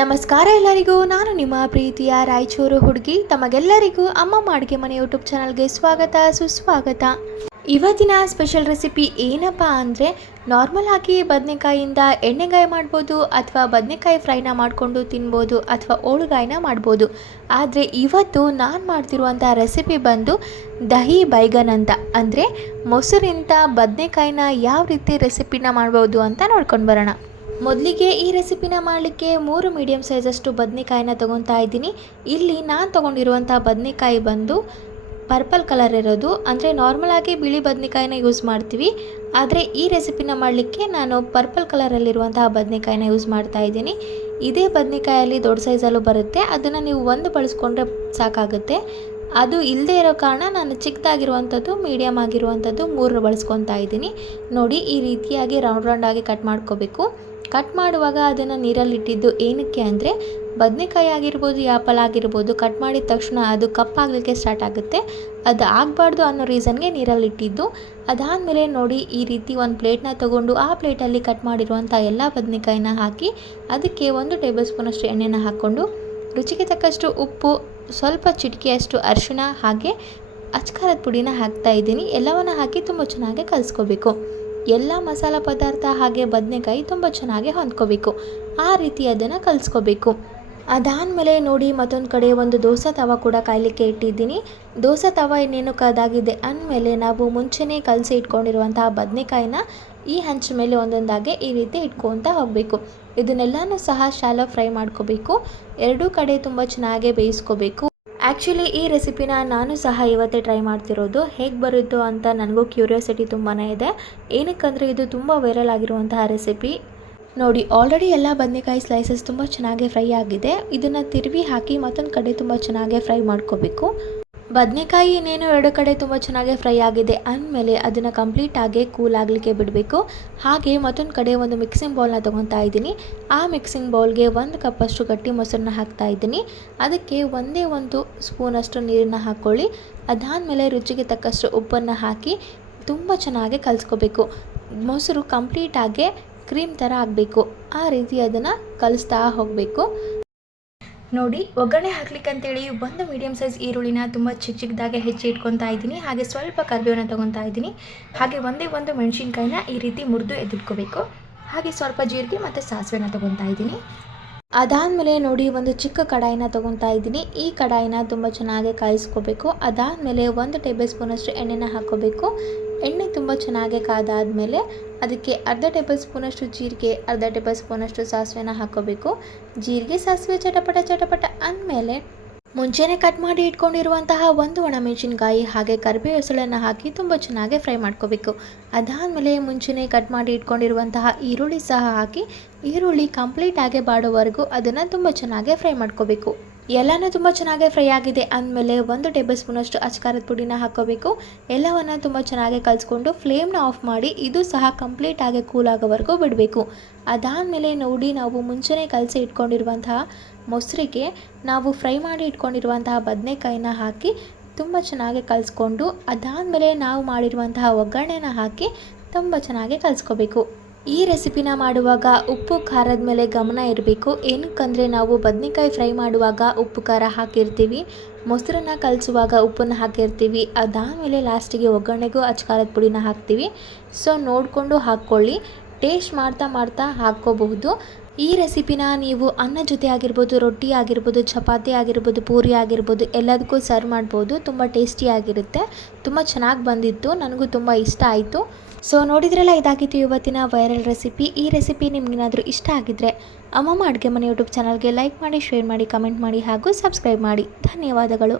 ನಮಸ್ಕಾರ ಎಲ್ಲರಿಗೂ. ನಾನು ನಿಮ್ಮ ಪ್ರೀತಿಯ ರಾಯಚೂರು ಹುಡುಗಿ. ತಮಗೆಲ್ಲರಿಗೂ ಅಮ್ಮಮ್ಮ ಅಡುಗೆ ಮನೆ ಯೂಟ್ಯೂಬ್ ಚಾನಲ್ಗೆ ಸ್ವಾಗತ ಸುಸ್ವಾಗತ. ಇವತ್ತಿನ ಸ್ಪೆಷಲ್ ರೆಸಿಪಿ ಏನಪ್ಪ ಅಂದರೆ, ನಾರ್ಮಲ್ ಆಗಿ ಬದನೆಕಾಯಿಯಿಂದ ಎಣ್ಣೆಗಾಯಿ ಮಾಡ್ಬೋದು, ಅಥವಾ ಬದನೆಕಾಯಿ ಫ್ರೈನ ಮಾಡಿಕೊಂಡು ತಿನ್ಬೋದು, ಅಥವಾ ಹೋಳುಗಾಯಿನ ಮಾಡ್ಬೋದು. ಆದರೆ ಇವತ್ತು ನಾನು ಮಾಡ್ತಿರುವಂಥ ರೆಸಿಪಿ ಬಂದು ದಹಿ ಬೈಗನ್ ಅಂತ, ಅಂದರೆ ಮೊಸರಿಂದ ಬದನೆಕಾಯಿನ ಯಾವ ರೀತಿ ರೆಸಿಪಿನ ಮಾಡ್ಬೋದು ಅಂತ ನೋಡ್ಕೊಂಡು ಬರೋಣ. ಮೊದಲಿಗೆ ಈ ರೆಸಿಪಿನ ಮಾಡಲಿಕ್ಕೆ 3 ಮೀಡಿಯಮ್ ಸೈಜಷ್ಟು ಬದನೆಕಾಯಿನ ತೊಗೊತಾ ಇದ್ದೀನಿ. ಇಲ್ಲಿ ನಾನು ತೊಗೊಂಡಿರುವಂಥ ಬದನೆಕಾಯಿ ಬಂದು ಪರ್ಪಲ್ ಕಲರ್ ಇರೋದು, ಅಂದರೆ ನಾರ್ಮಲ್ ಆಗಿ ಬಿಳಿ ಬದನೆಕಾಯಿನ ಯೂಸ್ ಮಾಡ್ತೀವಿ. ಆದರೆ ಈ ರೆಸಿಪಿನ ಮಾಡಲಿಕ್ಕೆ ನಾನು ಪರ್ಪಲ್ ಕಲರಲ್ಲಿರುವಂತಹ ಬದನೆಕಾಯಿನ ಯೂಸ್ ಮಾಡ್ತಾ ಇದ್ದೀನಿ. ಇದೇ ಬದನೆಕಾಯಲ್ಲಿ ದೊಡ್ಡ ಸೈಜಲ್ಲೂ ಬರುತ್ತೆ, ಅದನ್ನು ನೀವು ಒಂದು ಬಳಸ್ಕೊಂಡ್ರೆ ಸಾಕಾಗುತ್ತೆ. ಅದು ಇಲ್ಲದೆ ಇರೋ ಕಾರಣ ನಾನು ಚಿಕ್ಕದಾಗಿರುವಂಥದ್ದು, ಮೀಡಿಯಮ್ ಆಗಿರುವಂಥದ್ದು 3 ಬಳಸ್ಕೊತಾ ಇದ್ದೀನಿ. ನೋಡಿ, ಈ ರೀತಿಯಾಗಿ ರೌಂಡ್ ಆಗಿ ಕಟ್ ಮಾಡ್ಕೋಬೇಕು. ಕಟ್ ಮಾಡುವಾಗ ಅದನ್ನು ನೀರಲ್ಲಿಟ್ಟಿದ್ದು ಏನಕ್ಕೆ ಅಂದರೆ, ಬದನೆಕಾಯಿ ಆಗಿರ್ಬೋದು, ಆ್ಯಪಲ್ ಆಗಿರ್ಬೋದು, ಕಟ್ ಮಾಡಿದ ತಕ್ಷಣ ಅದು ಕಪ್ಪಾಗಲಿಕ್ಕೆ ಸ್ಟಾರ್ಟ್ ಆಗುತ್ತೆ. ಅದು ಆಗಬಾರ್ದು ಅನ್ನೋ ರೀಸನ್ಗೆ ನೀರಲ್ಲಿಟ್ಟಿದ್ದು. ಅದಾದಮೇಲೆ ನೋಡಿ, ಈ ರೀತಿ ಒಂದು ಪ್ಲೇಟ್ನ ತೊಗೊಂಡು ಆ ಪ್ಲೇಟಲ್ಲಿ ಕಟ್ ಮಾಡಿರುವಂಥ ಎಲ್ಲ ಬದನೆಕಾಯಿನ ಹಾಕಿ ಅದಕ್ಕೆ 1 ಟೇಬಲ್ ಸ್ಪೂನಷ್ಟು ಎಣ್ಣೆನ ಹಾಕ್ಕೊಂಡು, ರುಚಿಗೆ ತಕ್ಕಷ್ಟು ಉಪ್ಪು, ಸ್ವಲ್ಪ ಚಿಟಿಕೆಯಷ್ಟು ಅರಿಶಿಣ, ಹಾಗೆ ಅಚ್ಕಾರದ ಪುಡಿನ ಹಾಕ್ತಾಯಿದ್ದೀನಿ. ಎಲ್ಲವನ್ನು ಹಾಕಿ ತುಂಬ ಚೆನ್ನಾಗಿ ಕಲಿಸ್ಕೋಬೇಕು. ಎಲ್ಲ ಮಸಾಲ ಪದಾರ್ಥ ಹಾಗೆ ಬದನೆಕಾಯಿ ತುಂಬ ಚೆನ್ನಾಗಿ ಹೊಂದ್ಕೋಬೇಕು. ಆ ರೀತಿ ಅದನ್ನು ಕಲಿಸ್ಕೋಬೇಕು. ಅದಾದಮೇಲೆ ನೋಡಿ, ಮತ್ತೊಂದು ಕಡೆ ಒಂದು ದೋಸೆ ತವ ಕೂಡ ಕಾಯಲಿಕ್ಕೆ ಇಟ್ಟಿದ್ದೀನಿ. ದೋಸೆ ತವ ಇನ್ನೇನು ಕಾದಾಗಿದೆ ಅಂದಮೇಲೆ ನಾವು ಮುಂಚೆನೇ ಕಲಸಿ ಇಟ್ಕೊಂಡಿರುವಂತಹ ಬದನೆಕಾಯಿನ ಈ ಹಂಚಿನ ಮೇಲೆ ಒಂದೊಂದಾಗೆ ಈ ರೀತಿ ಇಟ್ಕೊತಾ ಹೋಗಬೇಕು. ಇದನ್ನೆಲ್ಲನೂ ಸಹ ಶಾಲೋ ಫ್ರೈ ಮಾಡ್ಕೋಬೇಕು. ಎರಡೂ ಕಡೆ ತುಂಬ ಚೆನ್ನಾಗಿ ಬೇಯಿಸ್ಕೋಬೇಕು. ಆ್ಯಕ್ಚುಲಿ ಈ ರೆಸಿಪಿನ ನಾನು ಸಹ ಇವತ್ತೇ ಟ್ರೈ ಮಾಡ್ತಿರೋದು. ಹೇಗೆ ಬರುತ್ತೋ ಅಂತ ನನಗೂ ಕ್ಯೂರಿಯಾಸಿಟಿ ತುಂಬಾ ಇದೆ. ಏನಕ್ಕಂದರೆ ಇದು ತುಂಬ ವೈರಲ್ ಆಗಿರುವಂತಹ ರೆಸಿಪಿ. ನೋಡಿ, ಆಲ್ರೆಡಿ ಎಲ್ಲ ಬದನೆಕಾಯಿ ಸ್ಲೈಸಸ್ ತುಂಬ ಚೆನ್ನಾಗಿ ಫ್ರೈ ಆಗಿದೆ. ಇದನ್ನು ತಿರುವಿ ಹಾಕಿ ಮತ್ತೊಂದು ಕಡೆ ತುಂಬ ಚೆನ್ನಾಗಿ ಫ್ರೈ ಮಾಡ್ಕೋಬೇಕು. ಬದನೆಕಾಯಿ ಇನ್ನೇನು 2 ಕಡೆ ತುಂಬ ಚೆನ್ನಾಗಿ ಫ್ರೈ ಆಗಿದೆ ಅಂದಮೇಲೆ ಅದನ್ನು ಕಂಪ್ಲೀಟಾಗಿ ಕೂಲ್ ಆಗಲಿಕ್ಕೆ ಬಿಡಬೇಕು. ಹಾಗೆ ಮತ್ತೊಂದು ಕಡೆ ಒಂದು ಮಿಕ್ಸಿಂಗ್ ಬೌಲ್ನ ತೊಗೊತಾ ಇದ್ದೀನಿ. ಆ ಮಿಕ್ಸಿಂಗ್ ಬೌಲ್ಗೆ 1 ಕಪ್ಪಷ್ಟು ಗಟ್ಟಿ ಮೊಸರನ್ನ ಹಾಕ್ತಾ ಇದ್ದೀನಿ. ಅದಕ್ಕೆ 1 ಸ್ಪೂನಷ್ಟು ನೀರನ್ನು ಹಾಕ್ಕೊಳ್ಳಿ. ಅದಾದಮೇಲೆ ರುಚಿಗೆ ತಕ್ಕಷ್ಟು ಉಪ್ಪನ್ನು ಹಾಕಿ ತುಂಬ ಚೆನ್ನಾಗಿ ಕಲಿಸ್ಕೋಬೇಕು. ಮೊಸರು ಕಂಪ್ಲೀಟಾಗಿ ಕ್ರೀಮ್ ಥರ ಆಗಬೇಕು. ಆ ರೀತಿ ಅದನ್ನು ಕಲಿಸ್ತಾ ಹೋಗಬೇಕು. ನೋಡಿ, ಒಗ್ಗರಣೆ ಹಾಕ್ಲಿಕ್ಕೆ ಅಂತೇಳಿ 1 ಮೀಡಿಯಮ್ ಸೈಜ್ ಈರುಳ್ಳಿನ ತುಂಬ ಚಿಕ್ಕದಾಗೆ ಹೆಚ್ಚಿ ಇಟ್ಕೊತಾ ಇದ್ದೀನಿ. ಹಾಗೆ ಸ್ವಲ್ಪ ಕರಿಬೇವನ್ನ ತೊಗೊತಾ ಇದ್ದೀನಿ. ಹಾಗೆ ಒಂದು ಮೆಣಸಿನ್ಕಾಯಿನ ಈ ರೀತಿ ಮುರಿದು ಎತ್ತಿಟ್ಕೋಬೇಕು. ಹಾಗೆ ಸ್ವಲ್ಪ ಜೀರಿಗೆ ಮತ್ತು ಸಾಸಿವೆನ ತೊಗೊತಾ ಇದ್ದೀನಿ. ಅದಾದಮೇಲೆ ನೋಡಿ, ಒಂದು ಚಿಕ್ಕ ಕಡಾಯಿನ ತೊಗೊತಾ ಇದ್ದೀನಿ. ಈ ಕಡಾಯಿನ ತುಂಬ ಚೆನ್ನಾಗಿ ಕಾಯಿಸ್ಕೋಬೇಕು. ಅದಾದಮೇಲೆ 1 ಟೇಬಲ್ ಸ್ಪೂನಷ್ಟು ಎಣ್ಣೆನ ಹಾಕ್ಕೋಬೇಕು. ಎಣ್ಣೆ ತುಂಬ ಚೆನ್ನಾಗಿ ಕಾದಾದಮೇಲೆ ಅದಕ್ಕೆ ಅರ್ಧ ಟೇಬಲ್ ಸ್ಪೂನಷ್ಟು ಜೀರಿಗೆ, ಅರ್ಧ ಟೇಬಲ್ ಸ್ಪೂನಷ್ಟು ಸಾಸಿವೆನ ಹಾಕ್ಕೋಬೇಕು. ಜೀರಿಗೆ ಸಾಸಿವೆ ಚಟಪಟ ಅಂದಮೇಲೆ ಮುಂಚೆನೇ ಕಟ್ ಮಾಡಿ ಇಟ್ಕೊಂಡಿರುವಂತಹ 1 ಒಣಮೆಣಸಿನ್ಕಾಯಿ ಹಾಗೆ ಕರಿಬೇವು ಎಸಳನ್ನು ಹಾಕಿ ತುಂಬ ಚೆನ್ನಾಗಿ ಫ್ರೈ ಮಾಡ್ಕೋಬೇಕು. ಅದಾದಮೇಲೆ ಮುಂಚೆನೇ ಕಟ್ ಮಾಡಿ ಇಟ್ಕೊಂಡಿರುವಂತಹ ಈರುಳ್ಳಿ ಸಹ ಹಾಕಿ ಈರುಳ್ಳಿ ಕಂಪ್ಲೀಟಾಗಿ ಬಾಡೋವರೆಗೂ ಅದನ್ನು ತುಂಬ ಚೆನ್ನಾಗಿ ಫ್ರೈ ಮಾಡ್ಕೋಬೇಕು. ಎಲ್ಲನೂ ತುಂಬ ಚೆನ್ನಾಗಿ ಫ್ರೈ ಆಗಿದೆ ಅಂದಮೇಲೆ 1 ಟೇಬಲ್ ಸ್ಪೂನಷ್ಟು ಅಚ್ಕಾರದ ಪುಡಿನ ಹಾಕ್ಕೋಬೇಕು. ಎಲ್ಲವನ್ನು ತುಂಬ ಚೆನ್ನಾಗಿ ಕಲಿಸ್ಕೊಂಡು ಫ್ಲೇಮ್ನ ಆಫ್ ಮಾಡಿ ಇದು ಸಹ ಕಂಪ್ಲೀಟಾಗಿ ಕೂಲ್ ಆಗೋವರೆಗೂ ಬಿಡಬೇಕು. ಅದಾದಮೇಲೆ ನೋಡಿ, ನಾವು ಮುಂಚೆನೇ ಕಲಸಿ ಇಟ್ಕೊಂಡಿರುವಂತಹ ಮೊಸರಿಗೆ ನಾವು ಫ್ರೈ ಮಾಡಿ ಇಟ್ಕೊಂಡಿರುವಂತಹ ಬದನೆಕಾಯಿನ ಹಾಕಿ ತುಂಬ ಚೆನ್ನಾಗಿ ಕಲಿಸ್ಕೊಂಡು, ಅದಾದಮೇಲೆ ನಾವು ಮಾಡಿರುವಂತಹ ಒಗ್ಗರಣೆನ ಹಾಕಿ ತುಂಬ ಚೆನ್ನಾಗಿ ಕಲಿಸ್ಕೋಬೇಕು. ಈ ರೆಸಿಪಿನ ಮಾಡುವಾಗ ಉಪ್ಪು ಖಾರದ ಮೇಲೆ ಗಮನ ಇರಬೇಕು. ಏನಕ್ಕಂದರೆ ನಾವು ಬದನೆಕಾಯಿ ಫ್ರೈ ಮಾಡುವಾಗ ಉಪ್ಪು ಖಾರ ಹಾಕಿರ್ತೀವಿ, ಮೊಸರನ್ನ ಕಲಿಸುವಾಗ ಉಪ್ಪನ್ನು ಹಾಕಿರ್ತೀವಿ, ಅದಾದಮೇಲೆ ಲಾಸ್ಟಿಗೆ ಒಗ್ಗರಣೆಗೂ ಅಚ್ಕಾರದ ಪುಡಿನ ಹಾಕ್ತೀವಿ. ಸೊ ನೋಡಿಕೊಂಡು ಹಾಕ್ಕೊಳ್ಳಿ. ಟೇಸ್ಟ್ ಮಾಡ್ತಾ ಹಾಕ್ಕೋಬಹುದು. ಈ ರೆಸಿಪಿನ ನೀವು ಅನ್ನ ಜೊತೆ ಆಗಿರ್ಬೋದು, ರೊಟ್ಟಿ ಆಗಿರ್ಬೋದು, ಚಪಾತಿ ಆಗಿರ್ಬೋದು, ಪೂರಿ ಆಗಿರ್ಬೋದು, ಎಲ್ಲದಕ್ಕೂ ಸರ್ವ್ ಮಾಡ್ಬೋದು. ತುಂಬ ಟೇಸ್ಟಿಯಾಗಿರುತ್ತೆ. ತುಂಬ ಚೆನ್ನಾಗಿ ಬಂದಿತ್ತು, ನನಗೂ ತುಂಬ ಇಷ್ಟ ಆಯಿತು. ಸೊ ನೋಡಿದ್ರಲ್ಲ, ಇದಾಗಿತ್ತು ಇವತ್ತಿನ ವೈರಲ್ ರೆಸಿಪಿ. ಈ ರೆಸಿಪಿ ನಿಮಗೇನಾದರೂ ಇಷ್ಟ ಆಗಿದ್ದರೆ ಅಮ್ಮಮ್ಮ ಅಡುಗೆ ಮನೆ ಯೂಟ್ಯೂಬ್ ಚಾನಲ್ಗೆ ಲೈಕ್ ಮಾಡಿ, ಶೇರ್ ಮಾಡಿ, ಕಮೆಂಟ್ ಮಾಡಿ ಹಾಗೂ ಸಬ್ಸ್ಕ್ರೈಬ್ ಮಾಡಿ. ಧನ್ಯವಾದಗಳು.